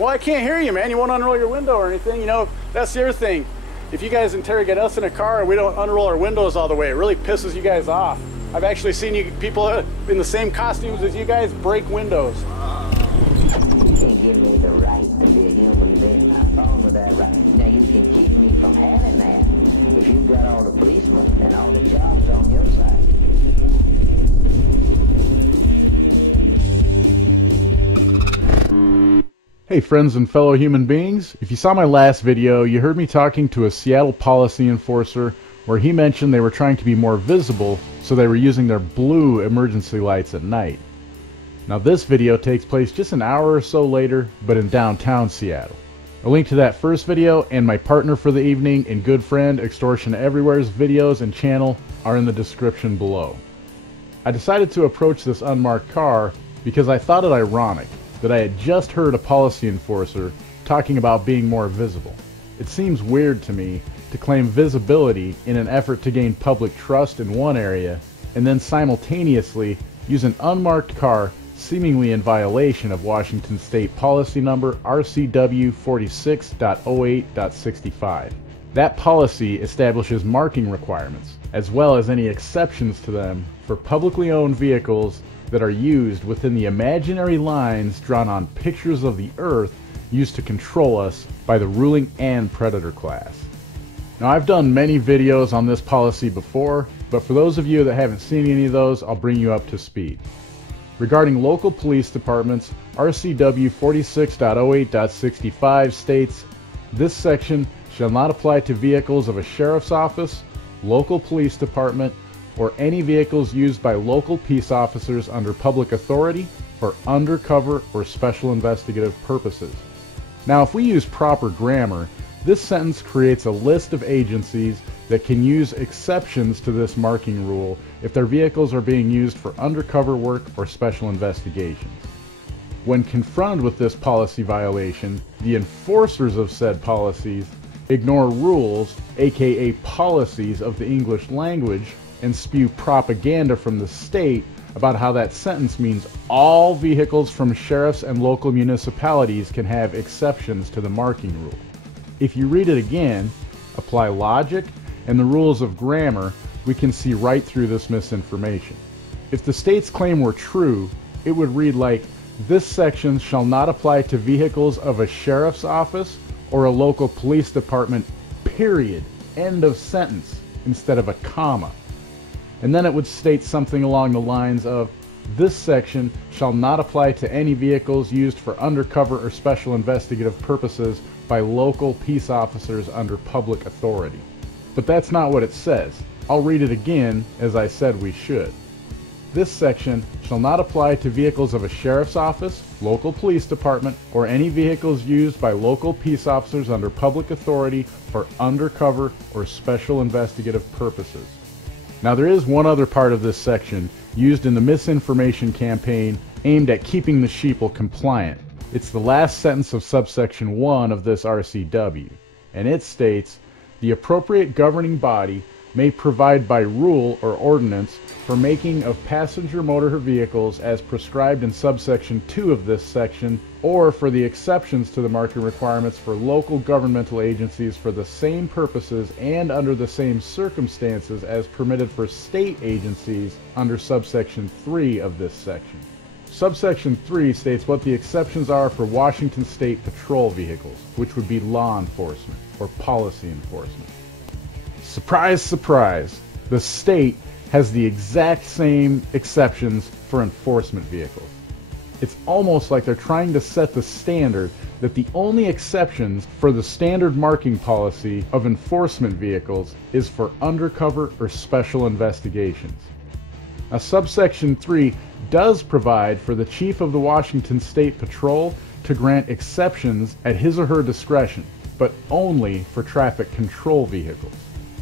Well, I can't hear you, man. You won't unroll your window or anything. You know, that's the other thing. If you guys interrogate us in a car and we don't unroll our windows all the way, it really pisses you guys off. I've actually seen you people in the same costumes as you guys break windows. You can't give me the right to be a human being. I'm fine with that right. Now you can keep me from having that if you've got all the policemen and all the jobs on your side. Hey friends and fellow human beings, if you saw my last video, you heard me talking to a Seattle policy enforcer where he mentioned they were trying to be more visible, so they were using their blue emergency lights at night. Now this video takes place just an hour or so later, but in downtown Seattle. A link to that first video and my partner for the evening and good friend Extortion Everywhere's videos and channel are in the description below. I decided to approach this unmarked car because I thought it ironic that I had just heard a policy enforcer talking about being more visible. It seems weird to me to claim visibility in an effort to gain public trust in one area and then simultaneously use an unmarked car seemingly in violation of Washington State Policy Number RCW 46.08.65. That policy establishes marking requirements, as well as any exceptions to them for publicly owned vehicles that are used within the imaginary lines drawn on pictures of the Earth used to control us by the ruling and predator class. Now I've done many videos on this policy before, but for those of you that haven't seen any of those, I'll bring you up to speed. Regarding local police departments, RCW 46.08.65 states, this section shall not apply to vehicles of a sheriff's office, local police department, or any vehicles used by local peace officers under public authority for undercover or special investigative purposes. Now, if we use proper grammar, this sentence creates a list of agencies that can use exceptions to this marking rule if their vehicles are being used for undercover work or special investigations. When confronted with this policy violation, the enforcers of said policies ignore rules, aka policies of the English language, and spew propaganda from the state about how that sentence means all vehicles from sheriffs and local municipalities can have exceptions to the marking rule. If you read it again, apply logic and the rules of grammar, we can see right through this misinformation. If the state's claim were true, it would read like, this section shall not apply to vehicles of a sheriff's office or a local police department, period, end of sentence, instead of a comma. And then it would state something along the lines of, this section shall not apply to any vehicles used for undercover or special investigative purposes by local peace officers under public authority. But that's not what it says. I'll read it again, as I said we should. This section shall not apply to vehicles of a sheriff's office, local police department, or any vehicles used by local peace officers under public authority for undercover or special investigative purposes. Now there is one other part of this section used in the misinformation campaign aimed at keeping the sheeple compliant. It's the last sentence of subsection 1 of this RCW, and it states, the appropriate governing body may provide by rule or ordinance for making of passenger motor vehicles as prescribed in subsection 2 of this section, or for the exceptions to the marking requirements for local governmental agencies for the same purposes and under the same circumstances as permitted for state agencies under subsection 3 of this section. Subsection 3 states what the exceptions are for Washington State patrol vehicles, which would be law enforcement or policy enforcement. Surprise, surprise, the state has the exact same exceptions for enforcement vehicles. It's almost like they're trying to set the standard that the only exceptions for the standard marking policy of enforcement vehicles is for undercover or special investigations. Now, subsection 3 does provide for the chief of the Washington State Patrol to grant exceptions at his or her discretion, but only for traffic control vehicles.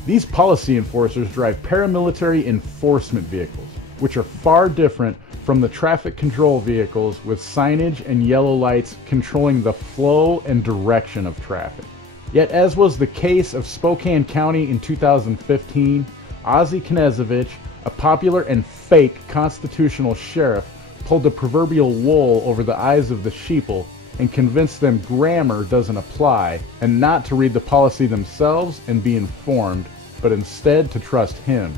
These policy enforcers drive paramilitary enforcement vehicles, which are far different from the traffic control vehicles with signage and yellow lights controlling the flow and direction of traffic. Yet, as was the case of Spokane County in 2015, Ozzie Knezovich, a popular and fake constitutional sheriff, pulled the proverbial wool over the eyes of the sheeple and convince them grammar doesn't apply and not to read the policy themselves and be informed, but instead to trust him,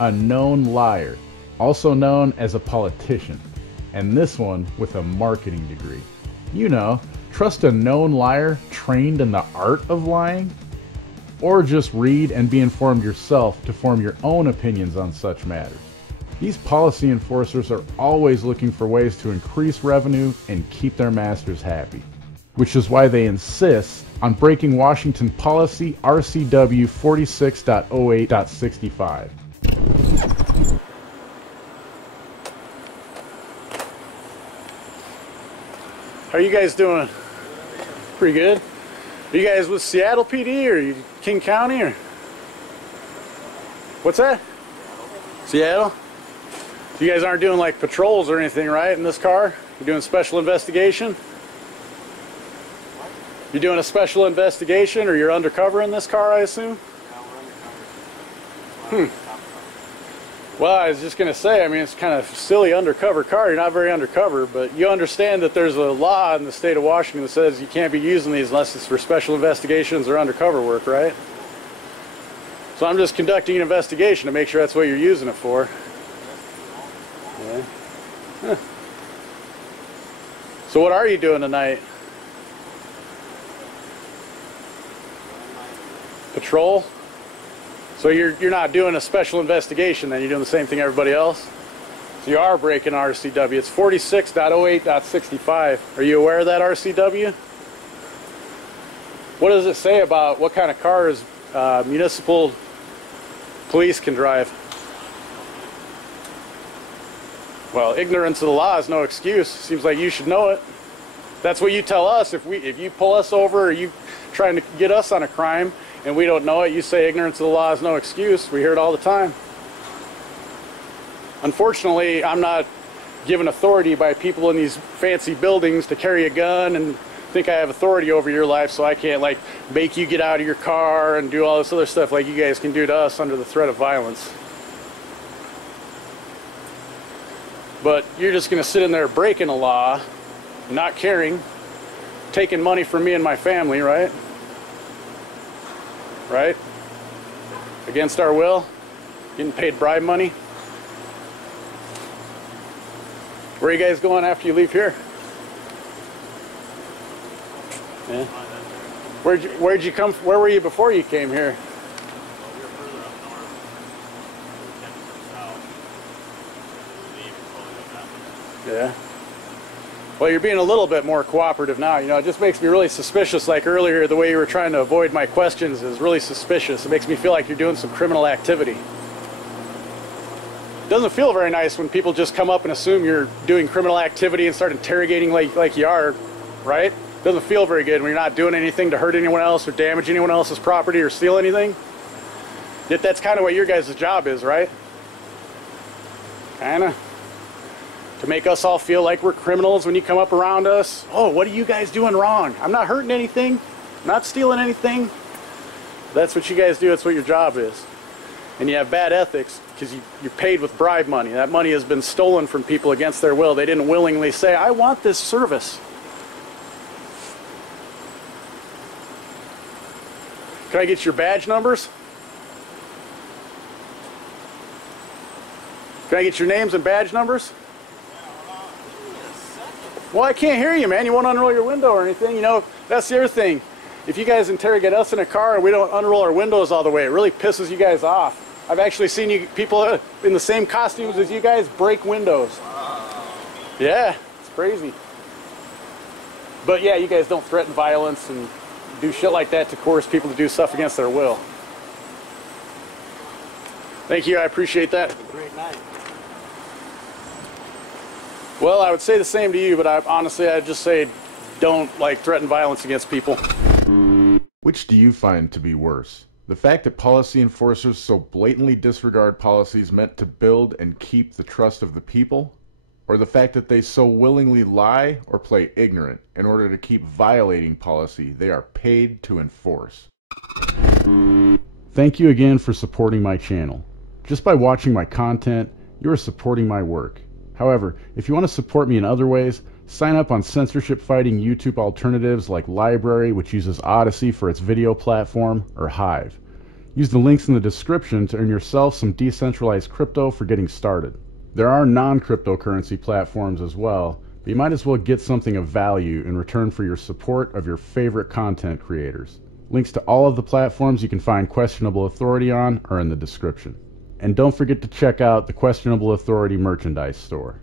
a known liar, also known as a politician, and this one with a marketing degree. You know, trust a known liar trained in the art of lying? Or just read and be informed yourself to form your own opinions on such matters. These policy enforcers are always looking for ways to increase revenue and keep their masters happy, which is why they insist on breaking Washington policy RCW 46.08.65. How are you guys doing? Pretty good. Are you guys with Seattle PD or you King County or? What's that? Seattle? You guys aren't doing like patrols or anything, right, in this car? You're doing special investigation? You're doing a special investigation or you're undercover in this car, I assume? Well, I was just going to say, I mean, it's kind of silly undercover car. You're not very undercover, but you understand that there's a law in the state of Washington that says you can't be using these unless it's for special investigations or undercover work, right? So I'm just conducting an investigation to make sure that's what you're using it for. Yeah. Huh. So what are you doing tonight? Patrol? So you're not doing a special investigation then, you're doing the same thing everybody else? So you are breaking RCW. It's 46.08.65. Are you aware of that RCW? What does it say about what kind of cars municipal police can drive? Well, ignorance of the law is no excuse. Seems like you should know it. That's what you tell us. If you pull us over or you trying to get us on a crime and we don't know it, you say ignorance of the law is no excuse. We hear it all the time. Unfortunately, I'm not given authority by people in these fancy buildings to carry a gun and think I have authority over your life, so I can't like make you get out of your car and do all this other stuff like you guys can do to us under the threat of violence. But you're just going to sit in there breaking a law, not caring, taking money from me and my family, right? Right? Against our will? Getting paid bribe money? Where are you guys going after you leave here? Yeah. Where'd you come from? Where were you before you came here? Yeah. Well, you're being a little bit more cooperative now. You know, it just makes me really suspicious. Like earlier, the way you were trying to avoid my questions is really suspicious. It makes me feel like you're doing some criminal activity. It doesn't feel very nice when people just come up and assume you're doing criminal activity and start interrogating like you are, right? It doesn't feel very good when you're not doing anything to hurt anyone else or damage anyone else's property or steal anything. Yet that's kind of what your guys' job is, right? Kinda. To make us all feel like we're criminals when you come up around us. Oh, what are you guys doing wrong? I'm not hurting anything. I'm not stealing anything. That's what you guys do. That's what your job is. And you have bad ethics because you're paid with bribe money. That money has been stolen from people against their will. They didn't willingly say, I want this service. Can I get your badge numbers? Can I get your names and badge numbers? Well, I can't hear you, man. You won't unroll your window or anything. You know, that's the other thing. If you guys interrogate us in a car and we don't unroll our windows all the way, it really pisses you guys off. I've actually seen you people in the same costumes as you guys break windows. Yeah, it's crazy. But yeah, you guys don't threaten violence and do shit like that to coerce people to do stuff against their will. Thank you, I appreciate that. Great night. Well, I would say the same to you, but honestly, I'd just say don't threaten violence against people. Which do you find to be worse? The fact that policy enforcers so blatantly disregard policies meant to build and keep the trust of the people? Or the fact that they so willingly lie or play ignorant in order to keep violating policy they are paid to enforce? Thank you again for supporting my channel. Just by watching my content, you are supporting my work. However, if you want to support me in other ways, Sign up on censorship-fighting YouTube alternatives like LBRY, which uses Odyssey for its video platform, or Hive. Use the links in the description to earn yourself some decentralized crypto for getting started. There are non-cryptocurrency platforms as well, but you might as well get something of value in return for your support of your favorite content creators. Links to all of the platforms you can find Questionable Authority on are in the description. And don't forget to check out the Questionable Authority merchandise store.